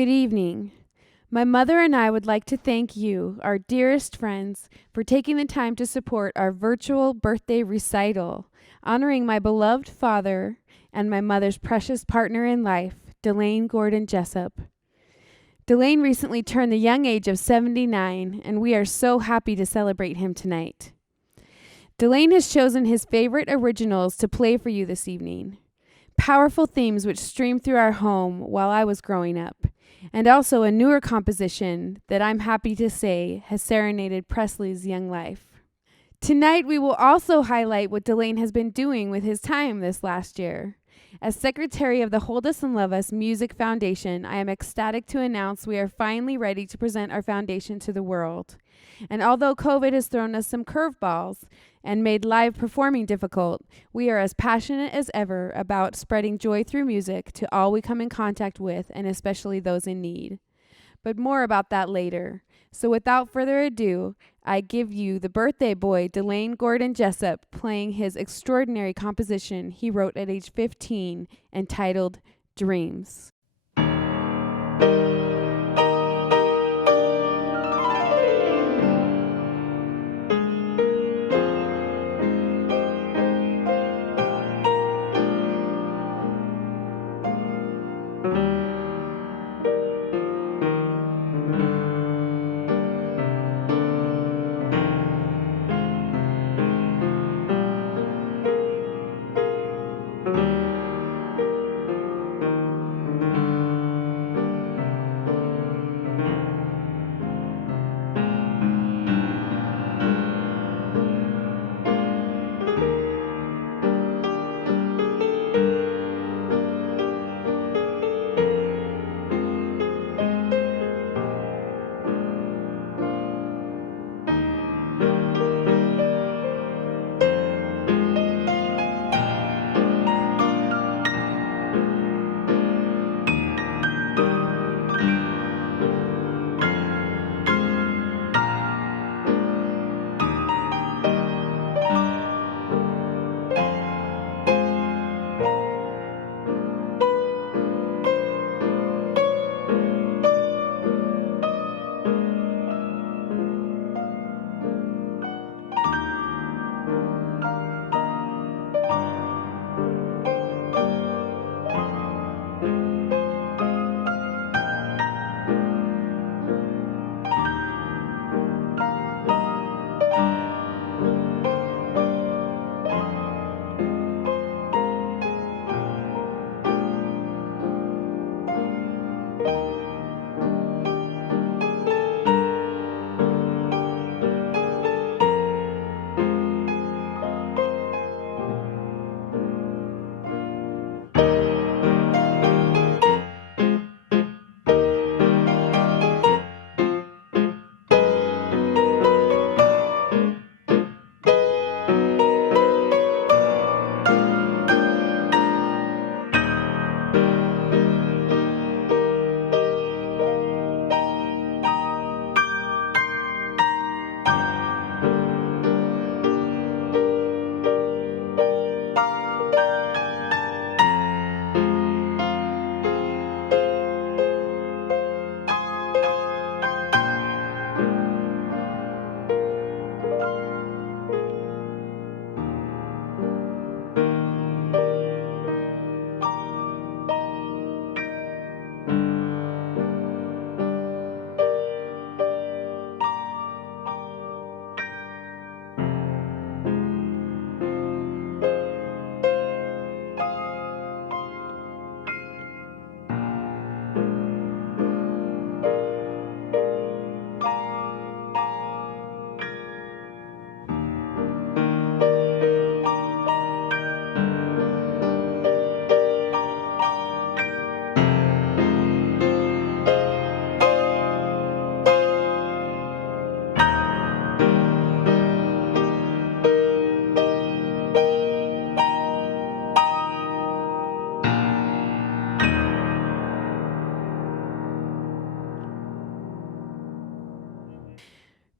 Good evening. My mother and I would like to thank you, our dearest friends, for taking the time to support our virtual birthday recital, honoring my beloved father and my mother's precious partner in life, Dellane Gordon Jessop. Dellane recently turned the young age of 79, and we are so happy to celebrate him tonight. Dellane has chosen his favorite originals to play for you this evening. Powerful themes which streamed through our home while I was growing up, and also a newer composition that I'm happy to say has serenaded Presley's young life. Tonight we will also highlight what Dellane has been doing with his time this last year. As Secretary of the Hold Us and Love Us Music Foundation, I am ecstatic to announce we are finally ready to present our foundation to the world. And although COVID has thrown us some curveballs and made live performing difficult, we are as passionate as ever about spreading joy through music to all we come in contact with, and especially those in need. But more about that later. So without further ado, I give you the birthday boy, Dellane Gordon Jessop, playing his extraordinary composition he wrote at age 15, entitled Dreams.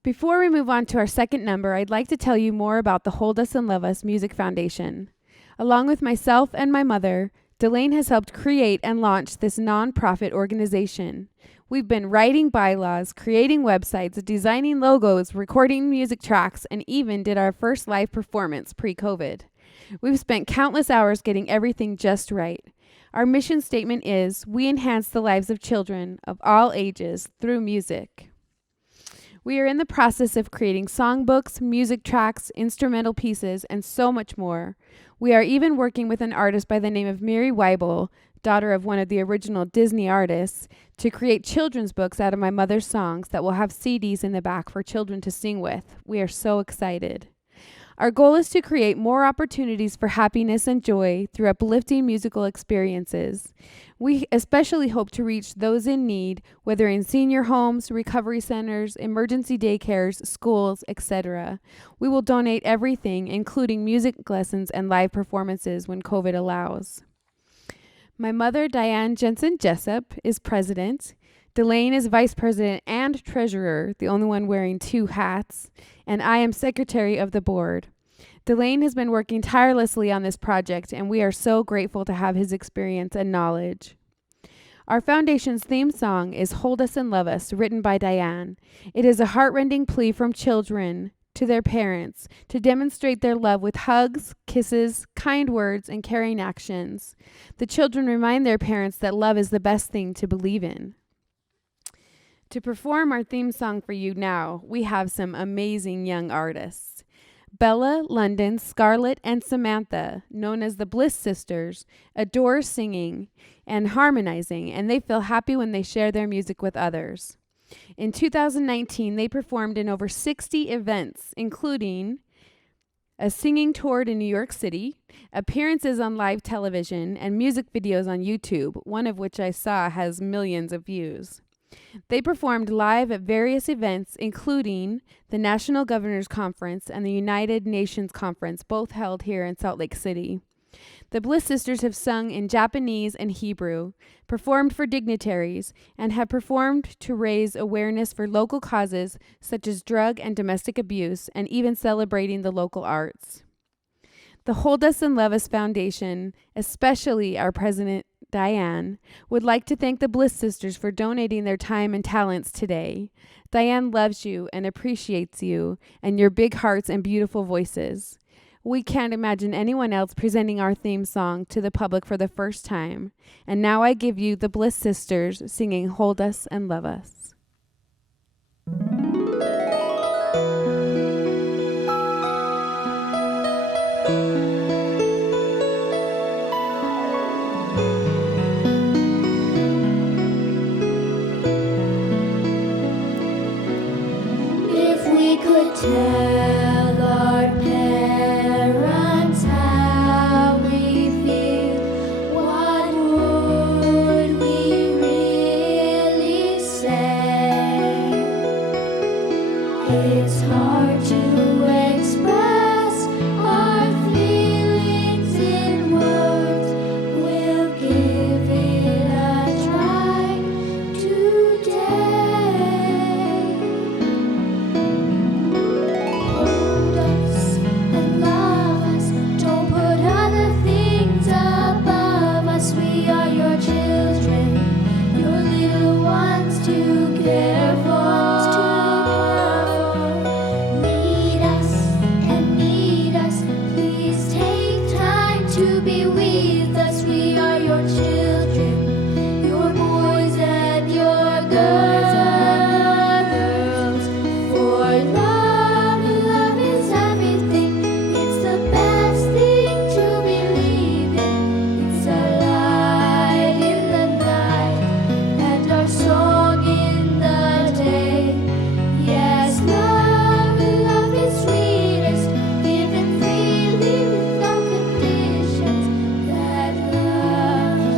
Before we move on to our second number, I'd like to tell you more about the Hold Us and Love Us Music Foundation. Along with myself and my mother, Dellane has helped create and launch this nonprofit organization. We've been writing bylaws, creating websites, designing logos, recording music tracks, and even did our first live performance pre-COVID. We've spent countless hours getting everything just right. Our mission statement is, we enhance the lives of children of all ages through music. We are in the process of creating songbooks, music tracks, instrumental pieces, and so much more. We are even working with an artist by the name of Miri Weibel, daughter of one of the original Disney artists, to create children's books out of my mother's songs that will have CDs in the back for children to sing with. We are so excited. Our goal is to create more opportunities for happiness and joy through uplifting musical experiences. We especially hope to reach those in need, whether in senior homes, recovery centers, emergency daycares, schools, etc. We will donate everything, including music lessons and live performances when COVID allows. My mother, Diane Jensen Jessop, is president. Dellane is vice president and treasurer, the only one wearing 2 hats, and I am secretary of the board. Dellane has been working tirelessly on this project, and we are so grateful to have his experience and knowledge. Our foundation's theme song is Hold Us and Love Us, written by DelAnne. It is a heartrending plea from children to their parents to demonstrate their love with hugs, kisses, kind words, and caring actions. The children remind their parents that love is the best thing to believe in. To perform our theme song for you now, we have some amazing young artists. Bella, London, Scarlett, and Samantha, known as the Bliss Sisters, adore singing and harmonizing, and they feel happy when they share their music with others. In 2019, they performed in over 60 events, including a singing tour to New York City, appearances on live television, and music videos on YouTube, one of which I saw has millions of views. They performed live at various events, including the National Governors Conference and the United Nations Conference, both held here in Salt Lake City. The Bliss Sisters have sung in Japanese and Hebrew, performed for dignitaries, and have performed to raise awareness for local causes such as drug and domestic abuse, and even celebrating the local arts. The Hold Us and Love Us Foundation, especially our president, Diane, would like to thank the Bliss Sisters for donating their time and talents today. Diane loves you and appreciates you and your big hearts and beautiful voices. We can't imagine anyone else presenting our theme song to the public for the first time. And now I give you the Bliss Sisters singing Hold Us and Love Us. Tell our parents how we feel, what would we really say? It's hard to express our feelings in words. We'll give it a try today.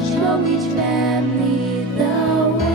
Show each family the way.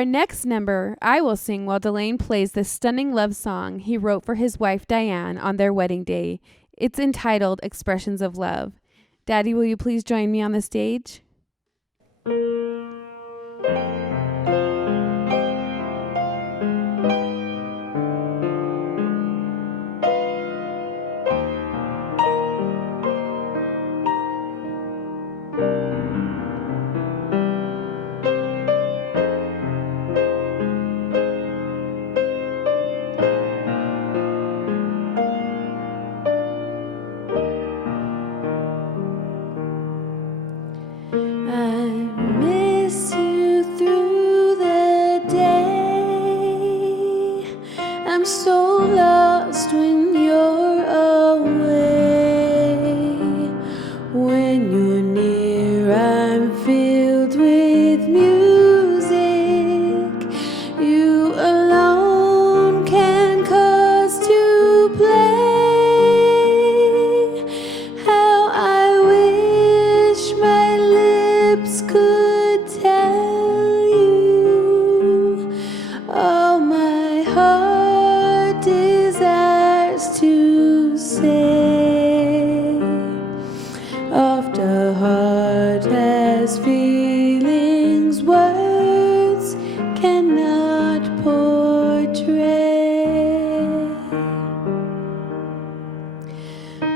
our next number, I will sing while Dellane plays the stunning love song he wrote for his wife DelAnne on their wedding day. It's entitled Expressions of Love. Daddy, will you please join me on the stage? I'm so lost when you're away. When you're near, I'm filled with music. You alone can cause to play. How I wish my lips could tell you all my heart desires to say. Oft a heart has feelings words cannot portray.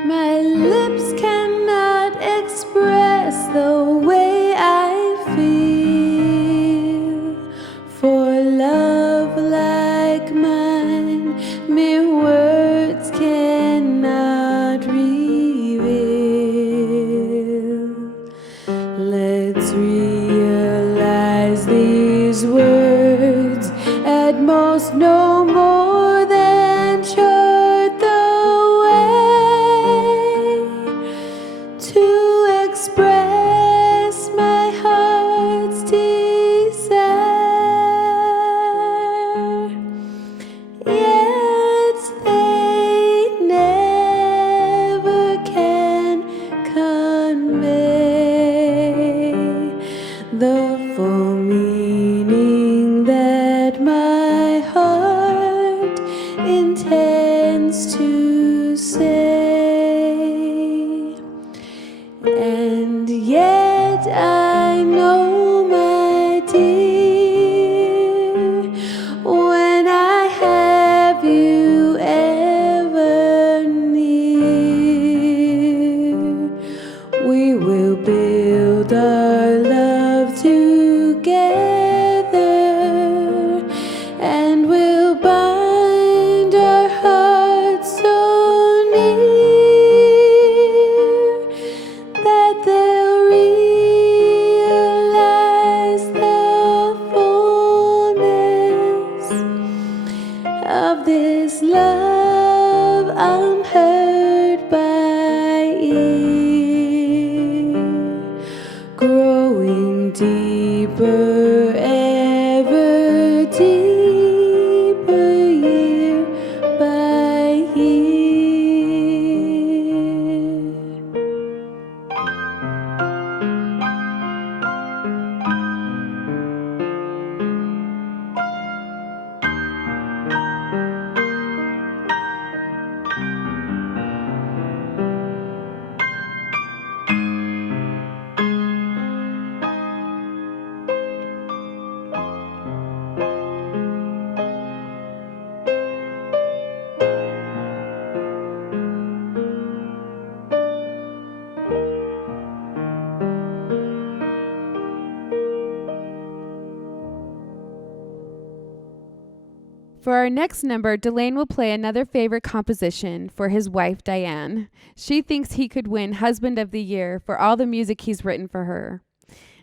My lips cannot express the way I feel for love like mine. Mere words cannot reveal. Let's realize these words at most no more than chart the way to express my heart's desire. Yet they never can convey the full meaning that my heart intends to say. And yet I know, my dear, when I have you ever near, we will build our love together, and we'll bind our hearts so near that they'll realize the fullness of this love unheard by ear, growing deeper, ever deeper, year by year. For our next number, Dellane will play another favorite composition for his wife, DelAnne. She thinks he could win Husband of the Year for all the music he's written for her.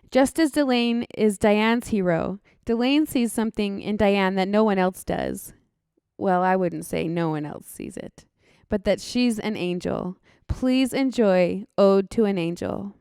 Just as Dellane is DelAnne's hero, Dellane sees something in DelAnne that no one else does. Well, I wouldn't say no one else sees it, but that she's an angel. Please enjoy Ode to an Angel.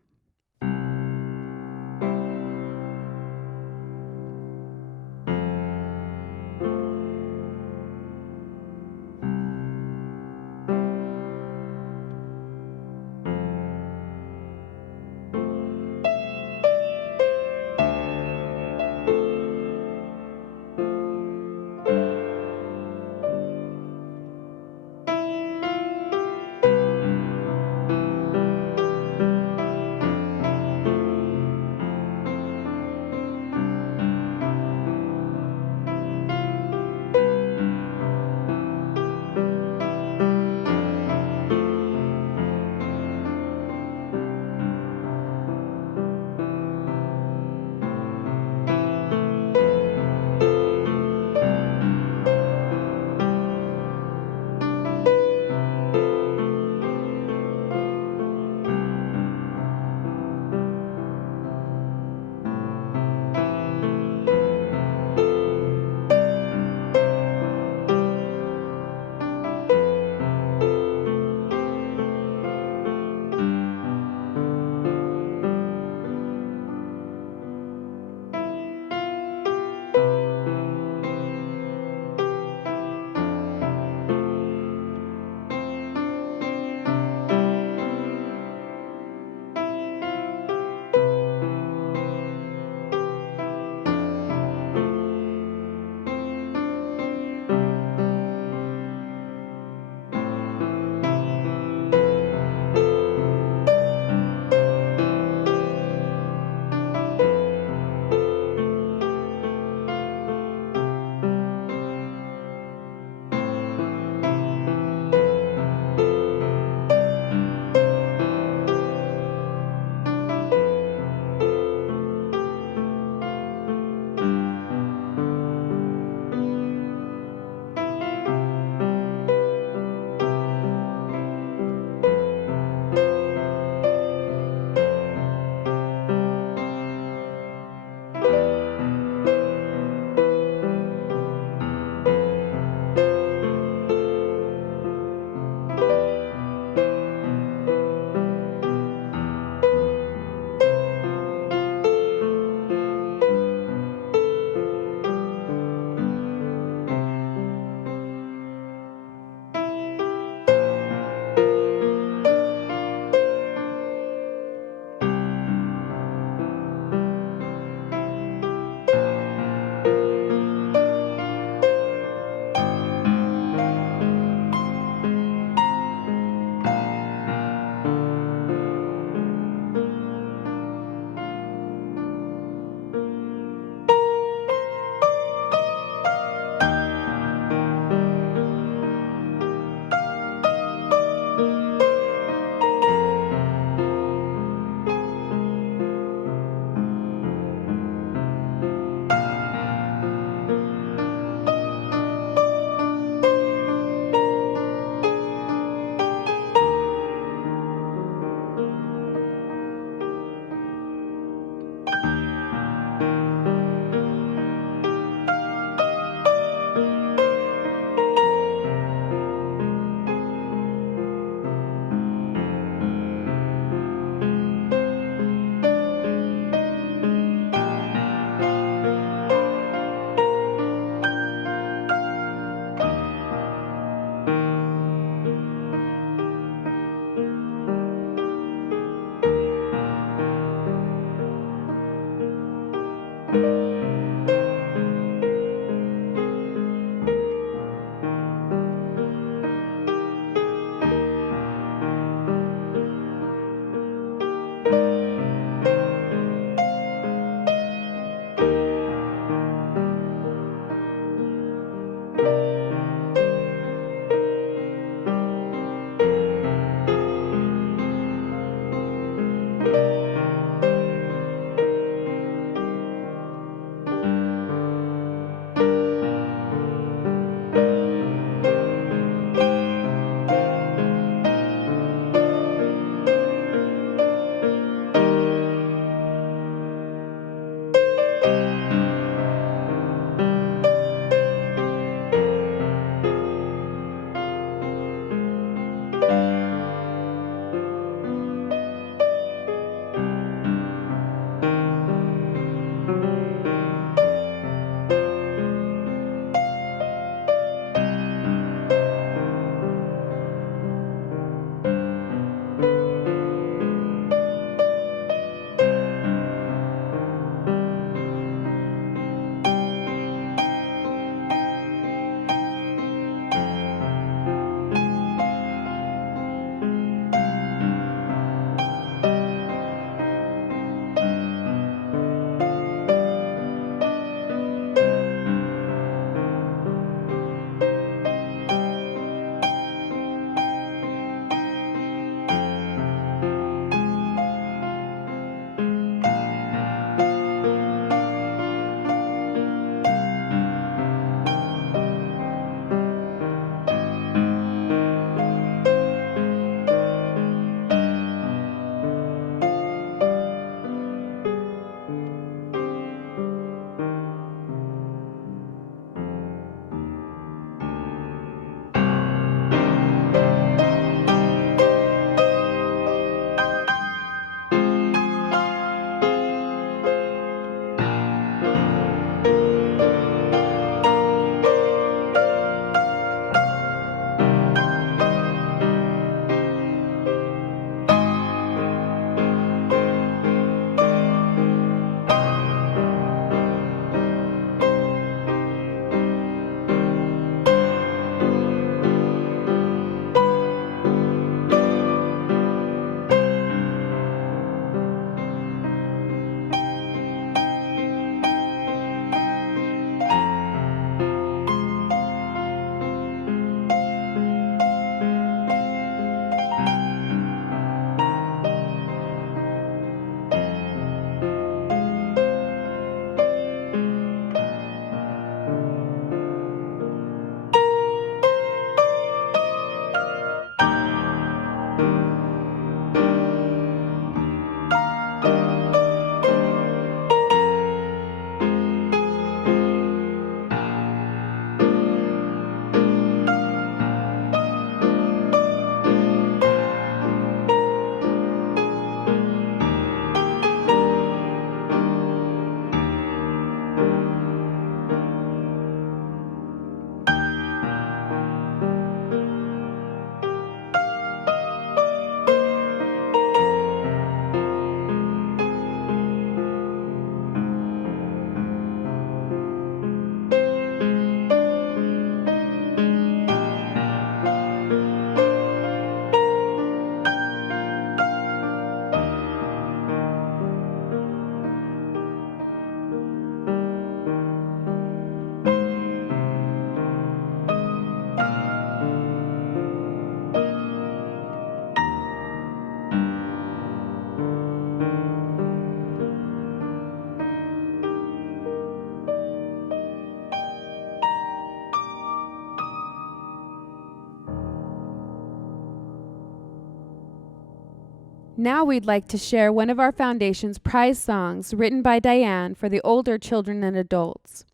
Now we'd like to share one of our foundation's prize songs written by DelAnne for the older children and adults.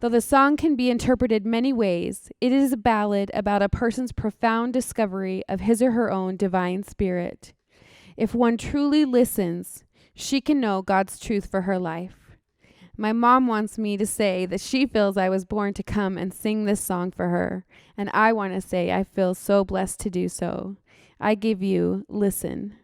Though the song can be interpreted many ways, it is a ballad about a person's profound discovery of his or her own divine spirit. If one truly listens, she can know God's truth for her life. My mom wants me to say that she feels I was born to come and sing this song for her, and I want to say I feel so blessed to do so. I give you Listen.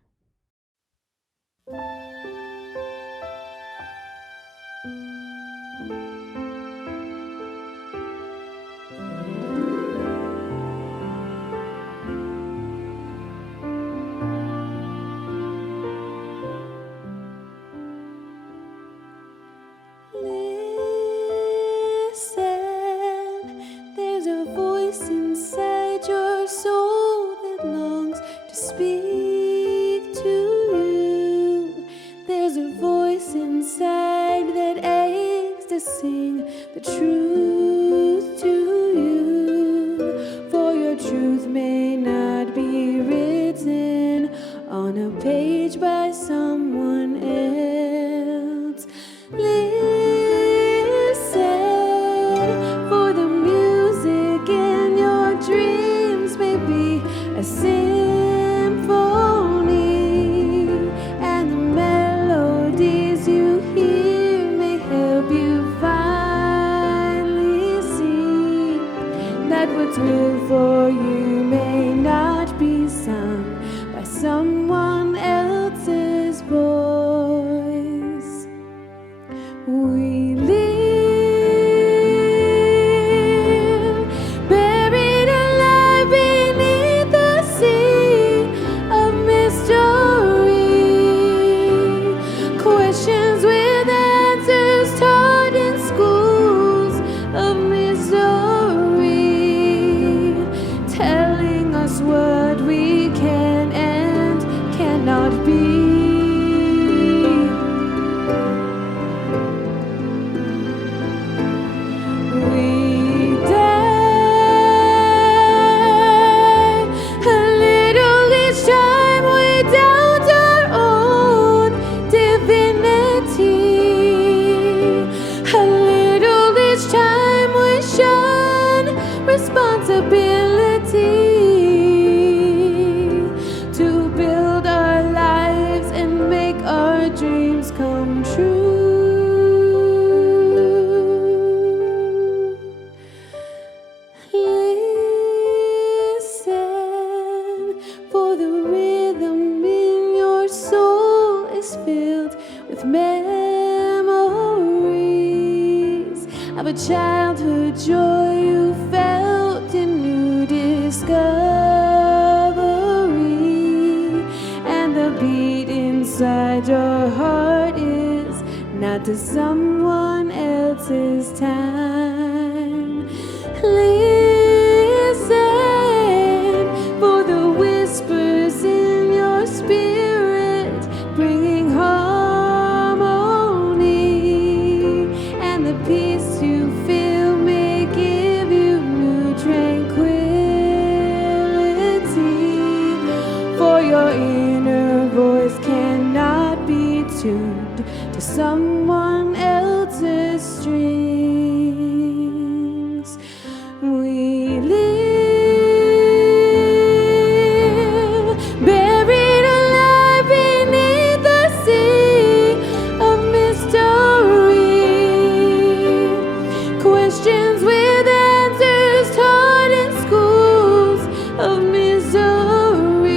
There's a voice inside your soul that longs to speak to you. There's a voice inside that aches to sing the truth to you. For your truth may not be written on a page by someone else. A symphony, and the melodies you hear may help you finally see that what's real for you may not be sung by someone else's voice. We live buried alive beneath the sea of mystery, questions with answers taught in schools of misery, telling us what we can and cannot be. We die a little each time we doubt our own divinity, a little each time we shun responsibility to build our lives and make our dreams come true. Listen, for the rhythm in your soul is filled with memories of a childhood joy you felt in new discovery, and the beat inside your heart is not to someone else's time. Listen for the whispers in your spirit, bringing harmony, and the peace you feel may give you new tranquility. For your inner voice cannot be tuned to someone else's strings. We live buried alive beneath the sea of mystery, questions with answers taught in schools of misery,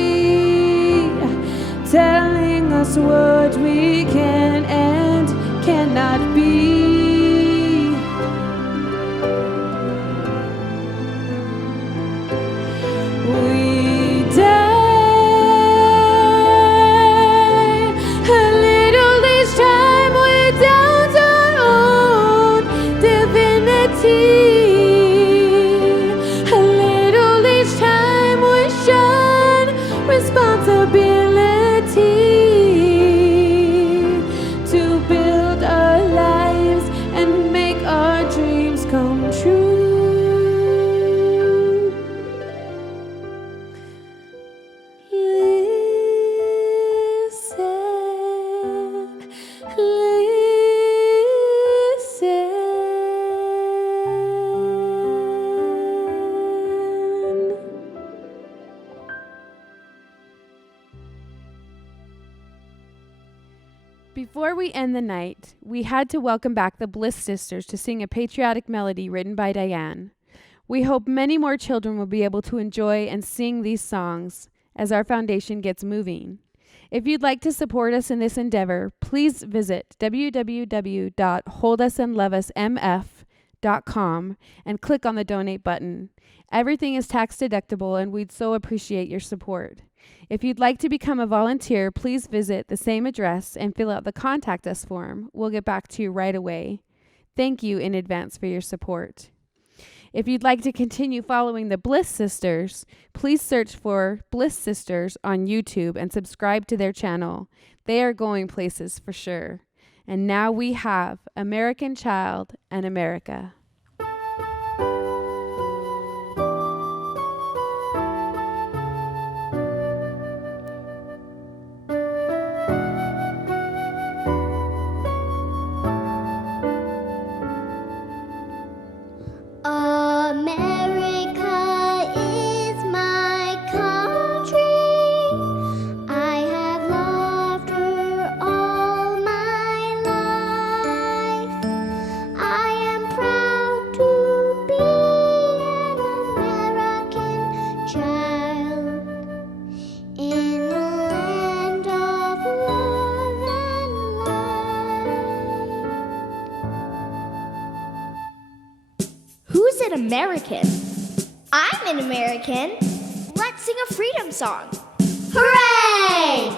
telling us what we can and cannot be. Before we end the night, we had to welcome back the Bliss Sisters to sing a patriotic melody written by DelAnne. We hope many more children will be able to enjoy and sing these songs as our foundation gets moving. If you'd like to support us in this endeavor, please visit www.holdusandloveusmf.com and click on the donate button. Everything is tax deductible and we'd so appreciate your support. If you'd like to become a volunteer, please visit the same address and fill out the Contact Us form. We'll get back to you right away. Thank you in advance for your support. If you'd like to continue following the Bliss Sisters, please search for Bliss Sisters on YouTube and subscribe to their channel. They are going places for sure. And now we have American Child and America. America is my country. I have loved her all my life. I am proud to be an American child in a land of love and light. Who's an American? I'm an American. Let's sing a freedom song. Hooray!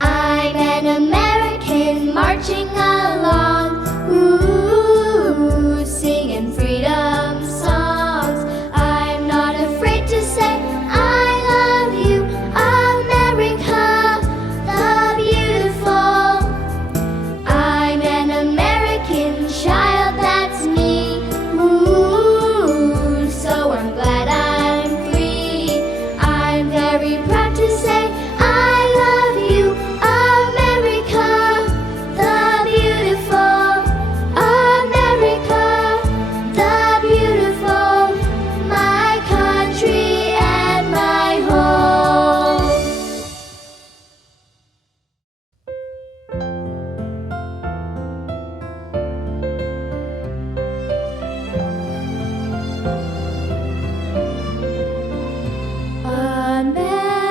I'm an American marching along, ooh, singing freedom songs. I'm not afraid to say I love you, America, the beautiful. I'm an American child, that's me, ooh, so I'm glad I'm free. I'm very proud to say I love you, America, the beautiful. America, the beautiful, my country and my home.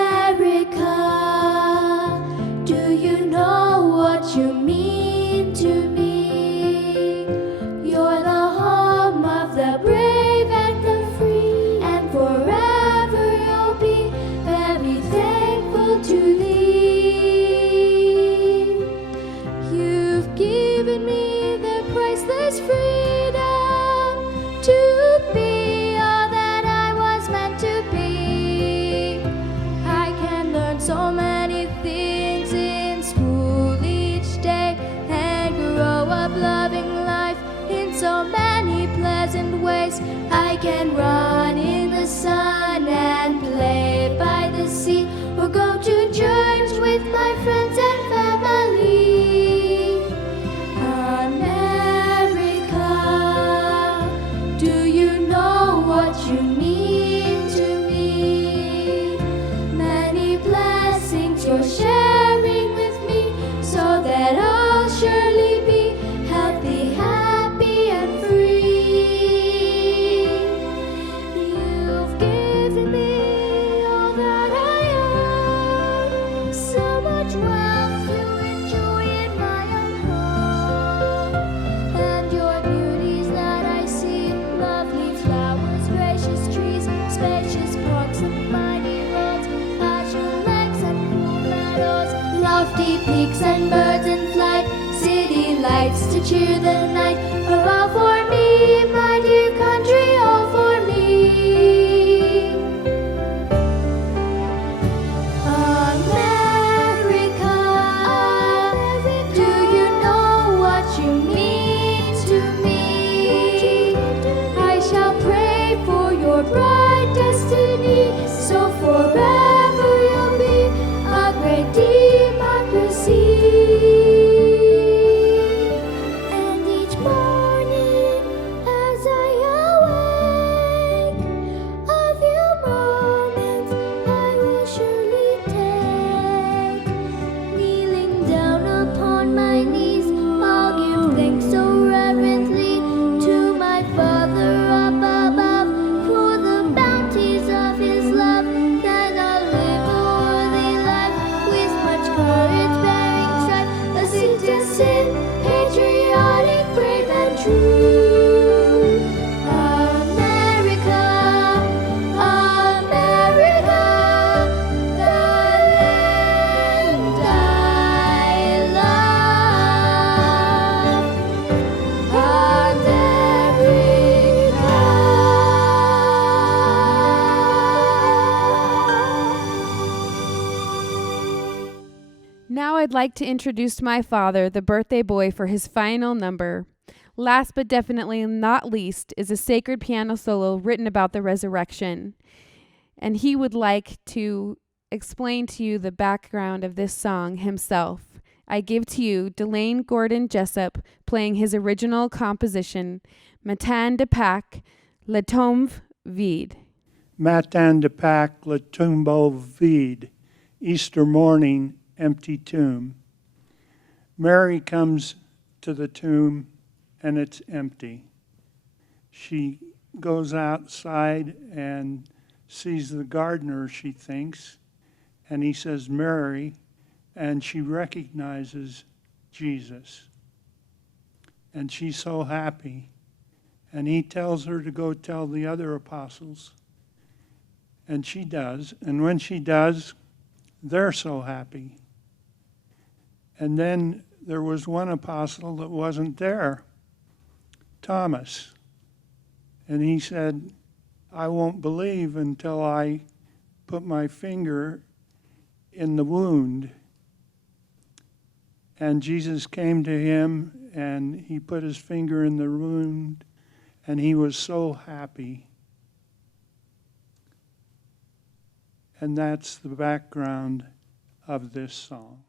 America, do you know what you mean to me? You're the home of the brave and the free, and forever you'll be very thankful to thee. You've given me the priceless freedom to be all that I was meant to be. I can learn so many things in school each day and grow up loving life in so many pleasant ways. I can run in the sun and play by the sea, or go to church with my friends and family. America, do you know what you mean to me? Many blessings you're sharing with me, so that I'll surely be healthy, happy, and free. You've given me all that I am, so much wealth to enjoy in my own home, and your beauties that I see, lovely flowers, gracious trees, spacious parks and mighty roads, azure lakes and cool meadows, lofty peaks and birds in flight, city lights to cheer the night, are all for me, my dear country, all for me. America, do you know what you mean to me? I shall pray for your bright destiny, so forever you'll be a great democracy. And each morning Now I'd like to introduce my father, the birthday boy, for his final number. Last but definitely not least is a sacred piano solo written about the resurrection. And he would like to explain to you the background of this song himself. I give to you Dellane Gordon Jessop playing his original composition, Matin de Pâques, Le Tombe Vide. Matin de Pâques, le tombeau vide, Easter morning, empty tomb. Mary comes to the tomb and it's empty. She goes outside and sees the gardener, she thinks, and he says, Mary, and she recognizes Jesus. And she's so happy. And he tells her to go tell the other apostles. And she does. And when she does, they're so happy. And then there was one apostle that wasn't there, Thomas. And he said, I won't believe until I put my finger in the wound. And Jesus came to him and he put his finger in the wound and he was so happy. And that's the background of this song.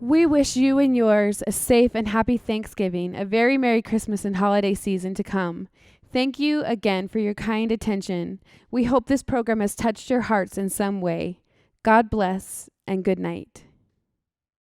We wish you and yours a safe and happy Thanksgiving, a very Merry Christmas and holiday season to come. Thank you again for your kind attention. We hope this program has touched your hearts in some way. God bless and good night.